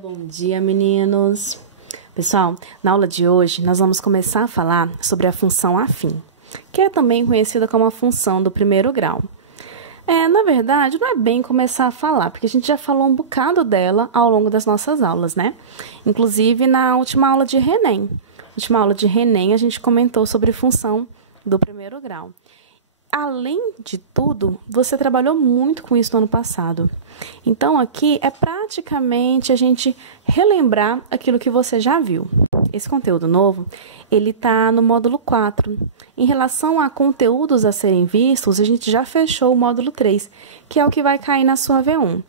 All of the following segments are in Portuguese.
Bom dia, meninos! Pessoal, na aula de hoje, nós vamos começar a falar sobre a função afim, que é também conhecida como a função do primeiro grau. Na verdade, não é bem começar a falar, porque a gente já falou um bocado dela ao longo das nossas aulas, né? Inclusive, na última aula de Renem. Na última aula de Renem, a gente comentou sobre função do primeiro grau. Além de tudo, você trabalhou muito com isso no ano passado. Então, aqui é praticamente a gente relembrar aquilo que você já viu. Esse conteúdo novo, ele está no módulo 4. Em relação a conteúdos a serem vistos, a gente já fechou o módulo 3, que é o que vai cair na sua V1.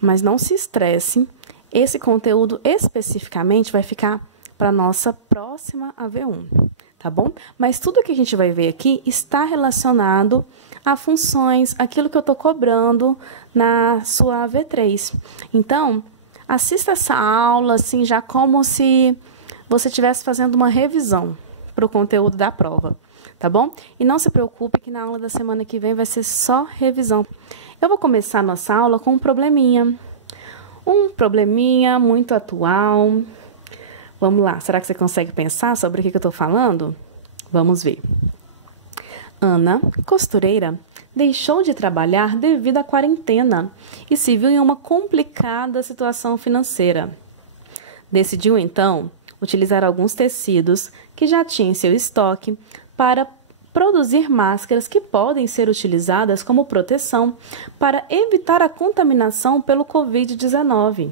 Mas não se estresse, esse conteúdo especificamente vai ficar para a nossa próxima AV1. Tá bom? Mas tudo que a gente vai ver aqui está relacionado a funções, aquilo que eu estou cobrando na sua AV3. Então, assista essa aula, assim, já como se você estivesse fazendo uma revisão para o conteúdo da prova, tá bom? E não se preocupe que na aula da semana que vem vai ser só revisão. Eu vou começar a nossa aula com um probleminha muito atual. Vamos lá, será que você consegue pensar sobre o que eu estou falando? Vamos ver. Ana, costureira, deixou de trabalhar devido à quarentena e se viu em uma complicada situação financeira. Decidiu, então, utilizar alguns tecidos que já tinha em seu estoque para produzir máscaras que podem ser utilizadas como proteção para evitar a contaminação pelo Covid-19.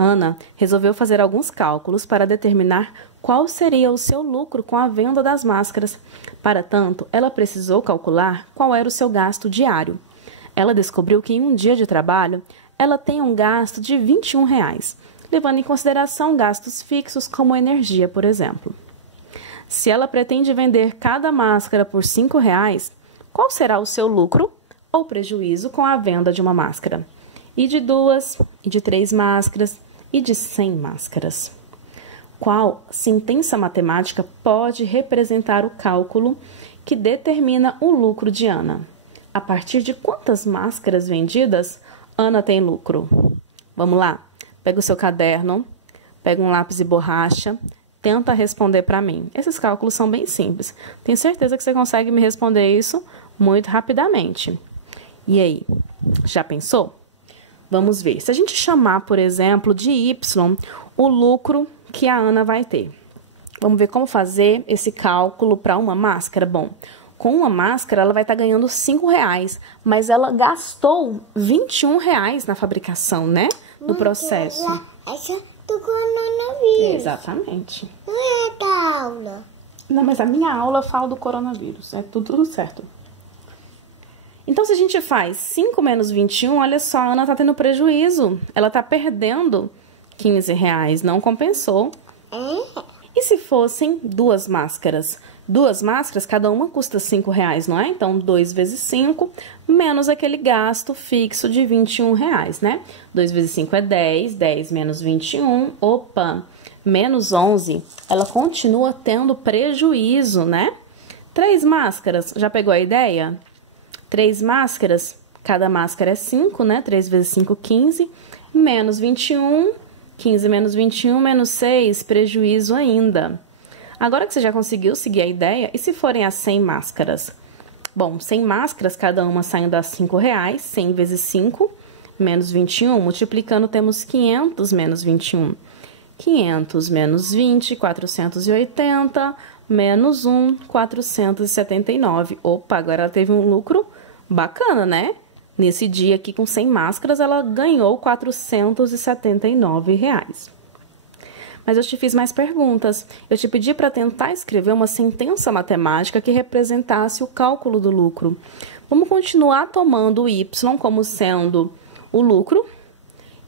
Ana resolveu fazer alguns cálculos para determinar qual seria o seu lucro com a venda das máscaras. Para tanto, ela precisou calcular qual era o seu gasto diário. Ela descobriu que em um dia de trabalho, ela tem um gasto de R$21, levando em consideração gastos fixos como energia, por exemplo. Se ela pretende vender cada máscara por R$5, qual será o seu lucro ou prejuízo com a venda de uma máscara? E de 2, e de 3 máscaras, e de 100 máscaras. Qual sentença matemática pode representar o cálculo que determina o lucro de Ana? A partir de quantas máscaras vendidas, Ana tem lucro? Vamos lá? Pega o seu caderno, pega um lápis e borracha, tenta responder para mim. Esses cálculos são bem simples. Tenho certeza que você consegue me responder isso muito rapidamente. E aí, já pensou? Vamos ver. Se a gente chamar, por exemplo, de Y, o lucro que a Ana vai ter. Vamos ver como fazer esse cálculo para uma máscara? Bom, com uma máscara ela vai estar ganhando R$5, mas ela gastou R$21 na fabricação, né? No processo. Essa do coronavírus. Exatamente. Não é da aula. Não, mas a minha aula fala do coronavírus. É tudo certo. Então, se a gente faz 5 menos 21, olha só, a Ana está tendo prejuízo. Ela está perdendo R$15, não compensou. E se fossem 2 máscaras? 2 máscaras, cada uma custa R$5, não é? Então, 2 vezes 5, menos aquele gasto fixo de R$21, né? 2 vezes 5 é 10, 10 menos 21, opa, menos 11. Ela continua tendo prejuízo, né? 3 máscaras, já pegou a ideia? 3 máscaras, cada máscara é 5, né? 3 vezes 5, 15, menos 21, 15 menos 21, menos 6, prejuízo ainda. Agora que você já conseguiu seguir a ideia, e se forem as 100 máscaras? Bom, 100 máscaras, cada uma saindo a R$5, 100 vezes 5, menos 21, multiplicando temos 500 menos 21. 500 menos 20, 480, menos 1, 479. Opa, agora ela teve um lucro bacana, né? Nesse dia aqui, com 100 máscaras, ela ganhou R$479. Mas eu te fiz mais perguntas. Eu te pedi para tentar escrever uma sentença matemática que representasse o cálculo do lucro. Vamos continuar tomando o Y como sendo o lucro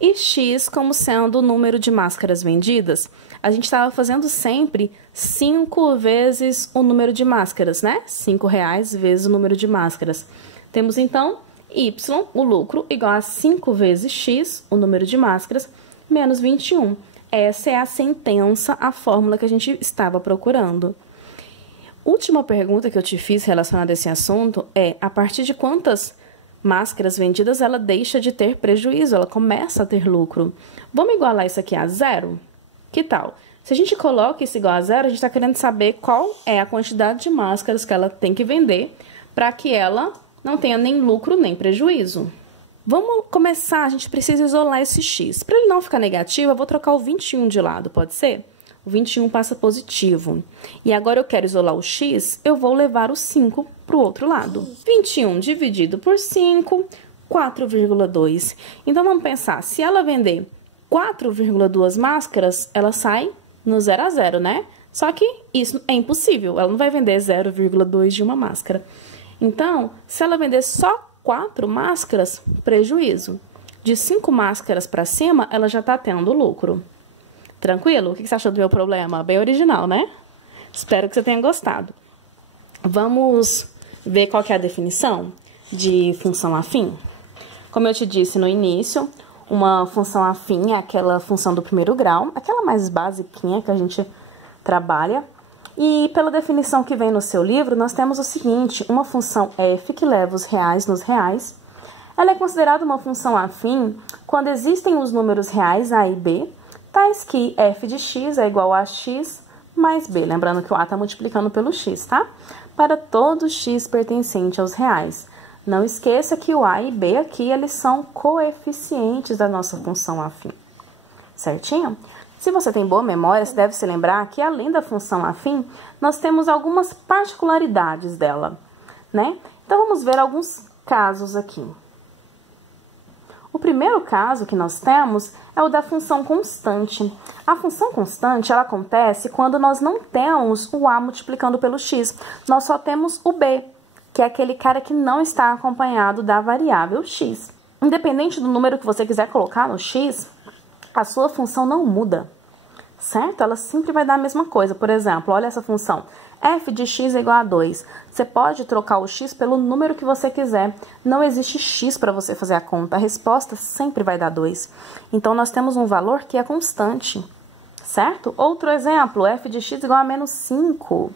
e X como sendo o número de máscaras vendidas. A gente estava fazendo sempre 5 vezes o número de máscaras, né? R$5 vezes o número de máscaras. Temos, então, Y, o lucro, igual a 5 vezes X, o número de máscaras, menos 21. Essa é a sentença, a fórmula que a gente estava procurando. Última pergunta que eu te fiz relacionada a esse assunto é: a partir de quantas máscaras vendidas, ela deixa de ter prejuízo, ela começa a ter lucro. Vamos igualar isso aqui a zero? Que tal? Se a gente coloca isso igual a zero, a gente está querendo saber qual é a quantidade de máscaras que ela tem que vender para que ela não tenha nem lucro nem prejuízo. Vamos começar, a gente precisa isolar esse x. Para ele não ficar negativo, eu vou trocar o 21 de lado, pode ser? O 21 passa positivo. E agora eu quero isolar o x, eu vou levar o 5 para o outro lado. 21 dividido por 5, 4,2. Então, vamos pensar, se ela vender 4,2 máscaras, ela sai no 0 a 0, né? Só que isso é impossível, ela não vai vender 0,2 de uma máscara. Então, se ela vender só 4 máscaras, prejuízo. De 5 máscaras para cima, ela já está tendo lucro. Tranquilo? O que você achou do meu problema? Bem original, né? Espero que você tenha gostado. Vamos ver qual que é a definição de função afim? Como eu te disse no início, uma função afim é aquela função do primeiro grau, aquela mais basiquinha que a gente trabalha. E pela definição que vem no seu livro, nós temos o seguinte, uma função f que leva os reais nos reais. Ela é considerada uma função afim quando existem os números reais a e b, tais que f de x é igual a x mais b. Lembrando que o a está multiplicando pelo x, tá? Para todo x pertencente aos reais. Não esqueça que o a e b aqui, eles são coeficientes da nossa função afim. Certinho? Se você tem boa memória, você deve se lembrar que além da função afim, nós temos algumas particularidades dela, né? Então, vamos ver alguns casos aqui. O primeiro caso que nós temos é o da função constante. A função constante, ela acontece quando nós não temos o a multiplicando pelo x. Nós só temos o b, que é aquele cara que não está acompanhado da variável x. Independente do número que você quiser colocar no x, a sua função não muda, certo? Ela sempre vai dar a mesma coisa. Por exemplo, olha essa função. F de x é igual a 2. Você pode trocar o x pelo número que você quiser. Não existe x para você fazer a conta. A resposta sempre vai dar 2. Então, nós temos um valor que é constante, certo? Outro exemplo, f de x igual a menos 5.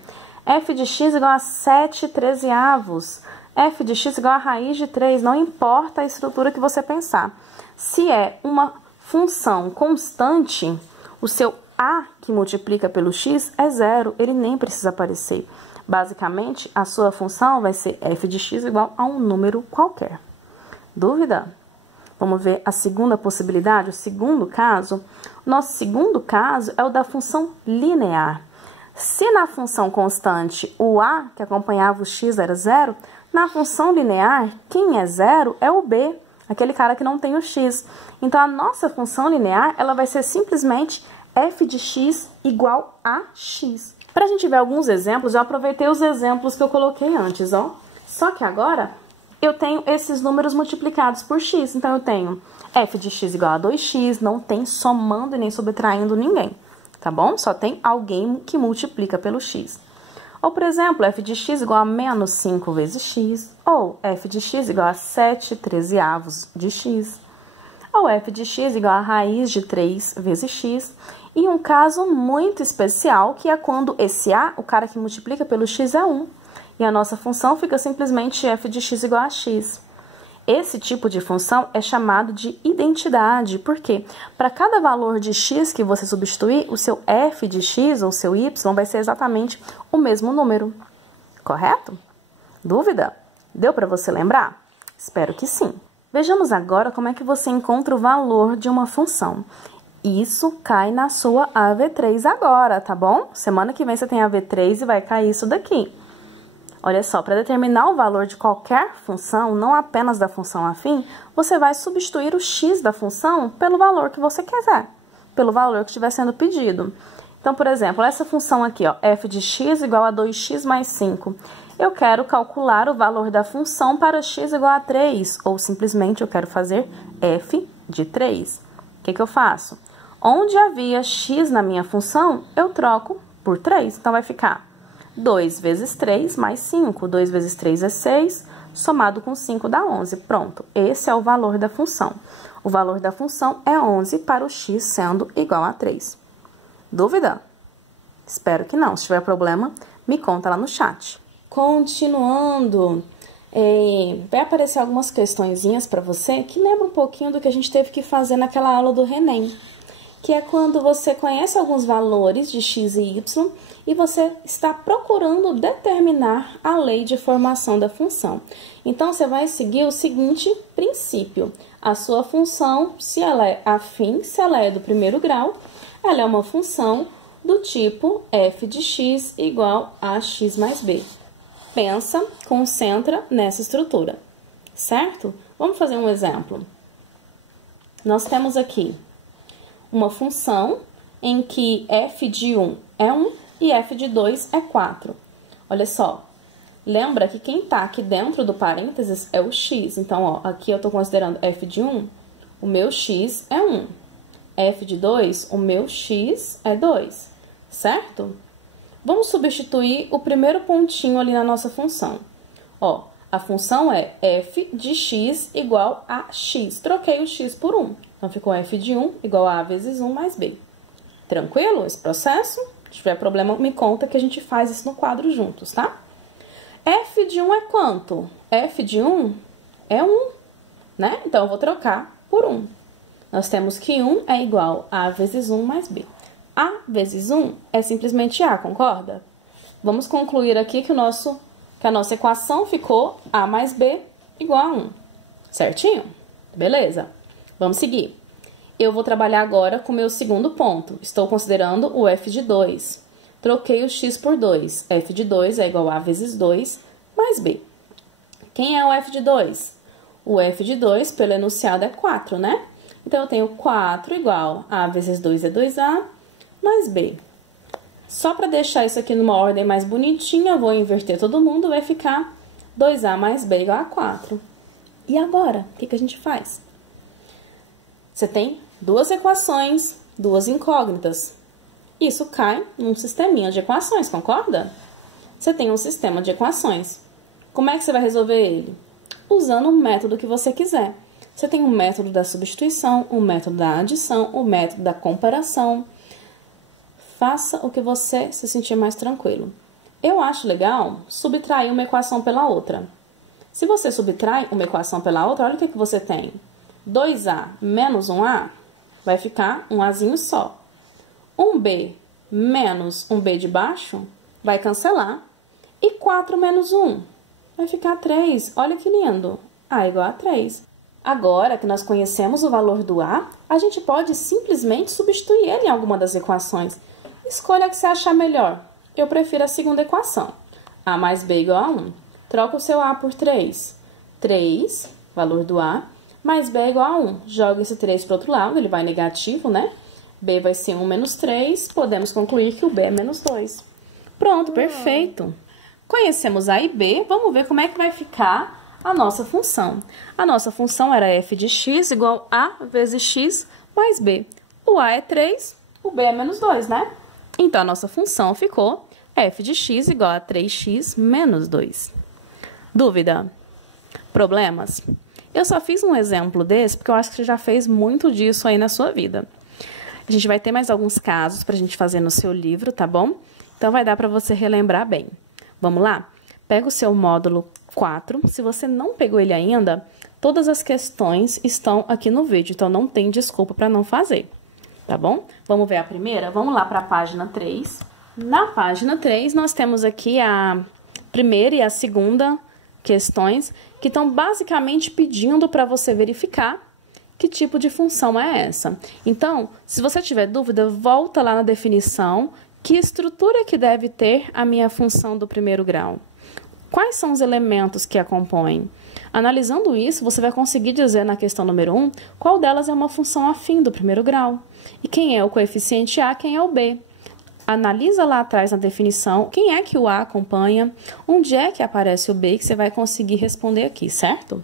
F de x igual a 7/13. F de x igual a raiz de 3. Não importa a estrutura que você pensar. Se é uma função constante, o seu a que multiplica pelo x é zero, ele nem precisa aparecer. Basicamente, a sua função vai ser f de x igual a um número qualquer. Dúvida? Vamos ver a segunda possibilidade, o segundo caso. Nosso segundo caso é o da função linear. Se na função constante o a que acompanhava o x era zero, na função linear, quem é zero é o b, aquele cara que não tem o x. Então, a nossa função linear, ela vai ser simplesmente f de x igual a x. Para a gente ver alguns exemplos, eu aproveitei os exemplos que eu coloquei antes, ó. Só que agora, eu tenho esses números multiplicados por x. Então, eu tenho f de x igual a 2x, não tem somando e nem subtraindo ninguém, tá bom? Só tem alguém que multiplica pelo x. Ou, por exemplo, f de x igual a menos 5 vezes x, ou f de x igual a 7/13 de x, ou f de x igual a raiz de 3 vezes x. E um caso muito especial, que é quando esse a, o cara que multiplica pelo x, é 1. E a nossa função fica simplesmente f de x igual a x. Esse tipo de função é chamado de identidade, porque para cada valor de x que você substituir, o seu f de x ou seu y vai ser exatamente o mesmo número. Correto? Dúvida? Deu para você lembrar? Espero que sim. Vejamos agora como é que você encontra o valor de uma função. Isso cai na sua AV3 agora, tá bom? Semana que vem você tem AV3 e vai cair isso daqui. Olha só, para determinar o valor de qualquer função, não apenas da função afim, você vai substituir o x da função pelo valor que você quiser, pelo valor que estiver sendo pedido. Então, por exemplo, essa função aqui, ó, f de x igual a 2x mais 5. Eu quero calcular o valor da função para x igual a 3, ou simplesmente eu quero fazer f de 3. O que eu faço? Onde havia x na minha função, eu troco por 3. Então, vai ficar 2 vezes 3 mais 5. 2 vezes 3 é 6, somado com 5 dá 11. Pronto, esse é o valor da função. O valor da função é 11 para o x sendo igual a 3. Dúvida? Espero que não. Se tiver problema, me conta lá no chat. Continuando, vai aparecer algumas questõezinhas para você que lembram um pouquinho do que a gente teve que fazer naquela aula do Enem, que é quando você conhece alguns valores de x e y e você está procurando determinar a lei de formação da função. Então, você vai seguir o seguinte princípio. A sua função, se ela é afim, se ela é do primeiro grau, ela é uma função do tipo f de x igual a x mais b. Pensa, concentra nessa estrutura, certo? Vamos fazer um exemplo. Nós temos aqui uma função em que f de 1 é 1 e f de 2 é 4. Olha só, lembra que quem está aqui dentro do parênteses é o x. Então, ó, aqui eu estou considerando f de 1, o meu x é 1. F de 2, o meu x é 2, certo? Vamos substituir o primeiro pontinho ali na nossa função. Ó, a função é f de x igual a x. Troquei o x por 1. Então, ficou f de 1 igual a vezes 1 mais b. Tranquilo esse processo? Se tiver problema, me conta que a gente faz isso no quadro juntos, tá? F de 1 é quanto? F de 1 é 1, né? Então, eu vou trocar por 1. Nós temos que 1 é igual a vezes 1 mais b. A vezes 1 é simplesmente A, concorda? Vamos concluir aqui que a nossa equação ficou A mais B igual a 1. Certinho? Beleza. Vamos seguir. Eu vou trabalhar agora com o meu segundo ponto. Estou considerando o f de 2. Troquei o x por 2. F de 2 é igual a vezes 2 mais b. Quem é o f de 2? O f de 2, pelo enunciado, é 4, né? Então, eu tenho 4 igual a vezes 2 é 2a mais b. Só para deixar isso aqui numa ordem mais bonitinha, eu vou inverter todo mundo, vai ficar 2a mais b igual a 4. E agora, o que a gente faz? Você tem duas equações, duas incógnitas. Isso cai num sisteminha de equações, concorda? Você tem um sistema de equações. Como é que você vai resolver ele? Usando o método que você quiser. Você tem o método da substituição, o método da adição, o método da comparação. Faça o que você se sentir mais tranquilo. Eu acho legal subtrair uma equação pela outra. Se você subtrai uma equação pela outra, olha o que você tem. 2a menos 1a vai ficar um azinho só. 1b menos 1b de baixo vai cancelar. E 4 menos 1 vai ficar 3. Olha que lindo. A igual a 3. Agora que nós conhecemos o valor do a, a gente pode simplesmente substituir ele em alguma das equações. Escolha a que você achar melhor. Eu prefiro a segunda equação. A mais b igual a 1. Troca o seu a por 3. 3, valor do a, mais b é igual a 1. Joga esse 3 para o outro lado, ele vai negativo, né? B vai ser 1 menos 3, podemos concluir que o b é menos 2. Pronto, perfeito. Conhecemos a e b, vamos ver como é que vai ficar a nossa função. A nossa função era f de x igual a vezes x mais b. O a é 3, o b é menos 2, né? Então, a nossa função ficou f de x igual a 3x menos 2. Dúvida? Problemas? Eu só fiz um exemplo desse porque eu acho que você já fez muito disso aí na sua vida. A gente vai ter mais alguns casos para a gente fazer no seu livro, tá bom? Então, vai dar para você relembrar bem. Vamos lá? Pega o seu módulo 4. Se você não pegou ele ainda, todas as questões estão aqui no vídeo. Então, não tem desculpa para não fazer. Tá bom? Vamos ver a primeira? Vamos lá para a página 3. Na página 3, nós temos aqui a primeira e a segunda questões que estão basicamente pedindo para você verificar que tipo de função é essa. Então, se você tiver dúvida, volta lá na definição, que estrutura que deve ter a minha função do primeiro grau. Quais são os elementos que a compõem? Analisando isso, você vai conseguir dizer na questão número 1 qual delas é uma função afim do primeiro grau. E quem é o coeficiente A, quem é o B. Analisa lá atrás na definição quem é que o A acompanha, onde é que aparece o B, que você vai conseguir responder aqui, certo?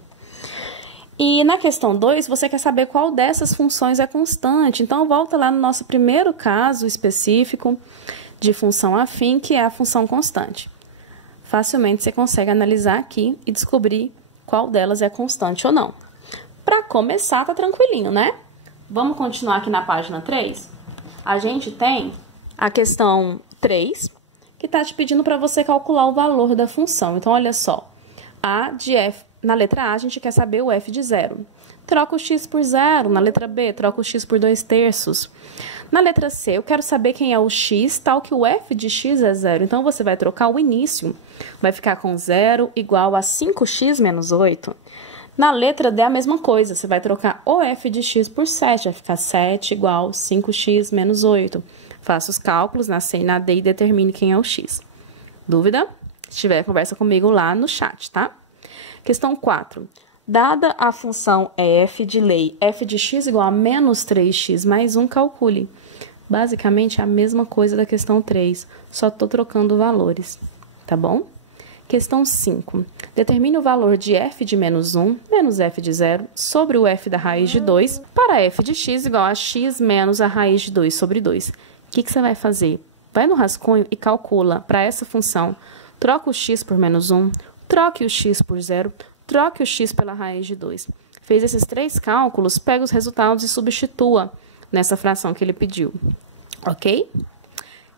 E na questão 2, você quer saber qual dessas funções é constante. Então, volta lá no nosso primeiro caso específico de função afim, que é a função constante. Facilmente você consegue analisar aqui e descobrir qual delas é constante ou não. Para começar, tá tranquilinho, né? Vamos continuar aqui na página 3? A gente tem a questão 3, que está te pedindo para você calcular o valor da função. Então, olha só. A de F. Na letra A, a gente quer saber o F de 0. Troca o x por 0. Na letra B, troca o x por 2/3. Na letra C, eu quero saber quem é o x, tal que o F de x é 0. Então, você vai trocar o início. Vai ficar com 0 igual a 5x menos 8. Na letra D, a mesma coisa. Você vai trocar o F de x por 7. Vai ficar 7 igual a 5x menos 8. Faça os cálculos na C e na D e determine quem é o x. Dúvida? Se tiver, conversa comigo lá no chat, tá? Questão 4. Dada a função f de lei, f de x igual a menos 3x mais 1, calcule. Basicamente, é a mesma coisa da questão 3, só estou trocando valores, tá bom? Questão 5. Determine o valor de f de menos 1 menos f de 0 sobre o f da raiz de 2 para f de x igual a x menos a raiz de 2 sobre 2. O que você vai fazer? Vai no rascunho e calcula para essa função. Troca o x por menos 1, troque o x por 0, troque o x pela raiz de 2. Fez esses 3 cálculos, pega os resultados e substitua nessa fração que ele pediu. Ok?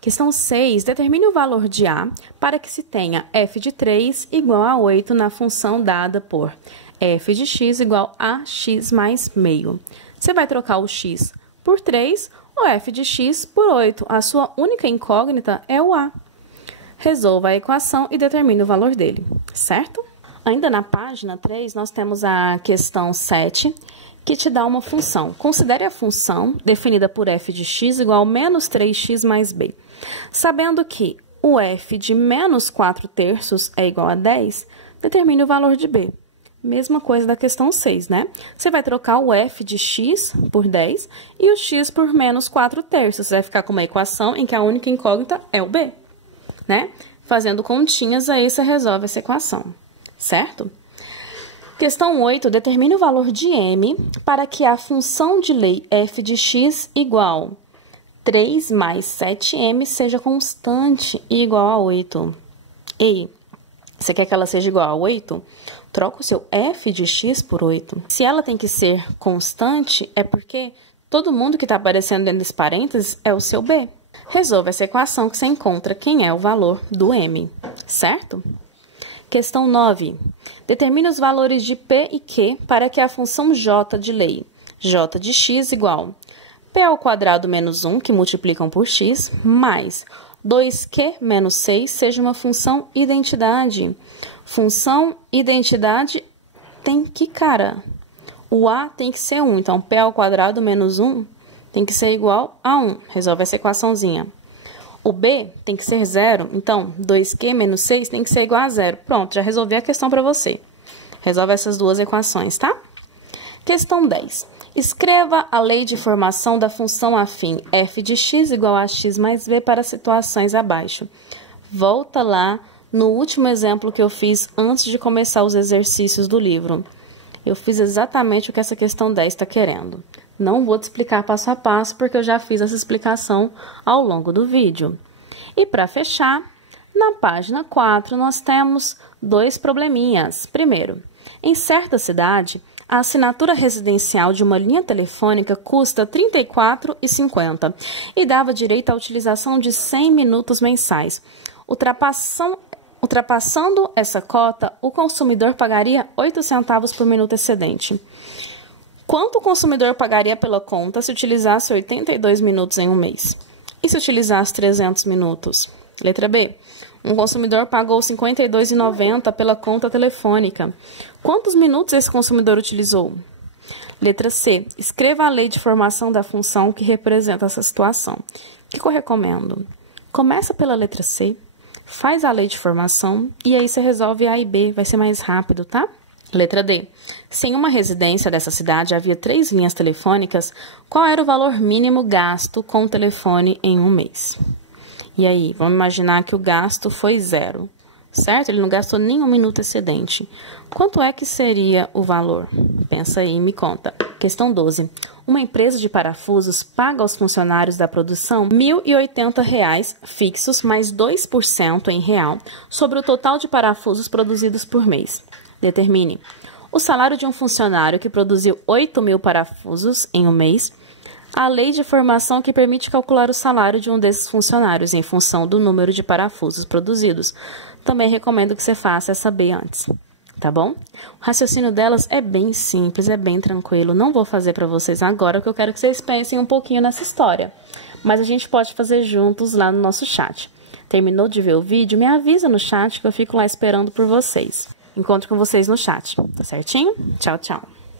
Questão 6. Determine o valor de A para que se tenha f de 3 igual a 8 na função dada por f de x igual a x mais meio. Você vai trocar o x por 3 ou f de x por 8. A sua única incógnita é o A. Resolva a equação e determine o valor dele, certo? Ainda na página 3, nós temos a questão 7, que te dá uma função. Considere a função definida por f de x igual a menos 3x mais b. Sabendo que o f de menos 4/3 é igual a 10, determine o valor de b. Mesma coisa da questão 6, né? Você vai trocar o f de x por 10 e o x por menos 4/3. Você vai ficar com uma equação em que a única incógnita é o b, né? Fazendo continhas, aí você resolve essa equação, certo? Questão 8. Determine o valor de m para que a função de lei f de x igual 3 mais 7m seja constante e igual a 8. E você quer que ela seja igual a 8? Troca o seu f de x por 8. Se ela tem que ser constante, é porque todo mundo que está aparecendo dentro desse parênteses é o seu b. Resolva essa equação que você encontra quem é o valor do m, certo? Questão 9. Determine os valores de p e q para que a função j de lei, j de x igual p ao quadrado menos 1, que multiplicam por x, mais 2q menos 6 seja uma função identidade. Função identidade tem que cara? O a tem que ser 1, então p ao quadrado menos 1 tem que ser igual a 1. Resolve essa equaçãozinha. O b tem que ser 0, então 2q menos 6 tem que ser igual a 0. Pronto, já resolvi a questão para você. Resolve essas duas equações, tá? Questão 10. Escreva a lei de formação da função afim f de x igual a x mais b para situações abaixo. Volta lá no último exemplo que eu fiz antes de começar os exercícios do livro. Eu fiz exatamente o que essa questão 10 está querendo. Não vou te explicar passo a passo, porque eu já fiz essa explicação ao longo do vídeo. E para fechar, na página 4, nós temos 2 probleminhas. Primeiro, em certa cidade, a assinatura residencial de uma linha telefônica custa R$ 34,50 e dava direito à utilização de 100 minutos mensais. Ultrapassando essa cota, o consumidor pagaria 8 centavos por minuto excedente. Quanto o consumidor pagaria pela conta se utilizasse 82 minutos em um mês? E se utilizasse 300 minutos? Letra B. Um consumidor pagou R$ 52,90 pela conta telefônica. Quantos minutos esse consumidor utilizou? Letra C. Escreva a lei de formação da função que representa essa situação. O que eu recomendo? Começa pela letra C, faz a lei de formação e aí você resolve A e B. Vai ser mais rápido, tá? Letra D. Se em uma residência dessa cidade havia 3 linhas telefônicas, qual era o valor mínimo gasto com o telefone em um mês? E aí, vamos imaginar que o gasto foi 0, certo? Ele não gastou nem um minuto excedente. Quanto é que seria o valor? Pensa aí e me conta. Questão 12. Uma empresa de parafusos paga aos funcionários da produção R$ 1.080 fixos mais 2% em real sobre o total de parafusos produzidos por mês. Determine o salário de um funcionário que produziu 8.000 parafusos em um mês, a lei de formação que permite calcular o salário de um desses funcionários em função do número de parafusos produzidos. Também recomendo que você faça essa B antes. tá bom? O raciocínio delas é bem simples, é bem tranquilo. Não vou fazer para vocês agora, porque eu quero que vocês pensem um pouquinho nessa história. Mas a gente pode fazer juntos lá no nosso chat. Terminou de ver o vídeo? Me avisa no chat que eu fico lá esperando por vocês. Encontro com vocês no chat, tá certinho? Tchau, tchau!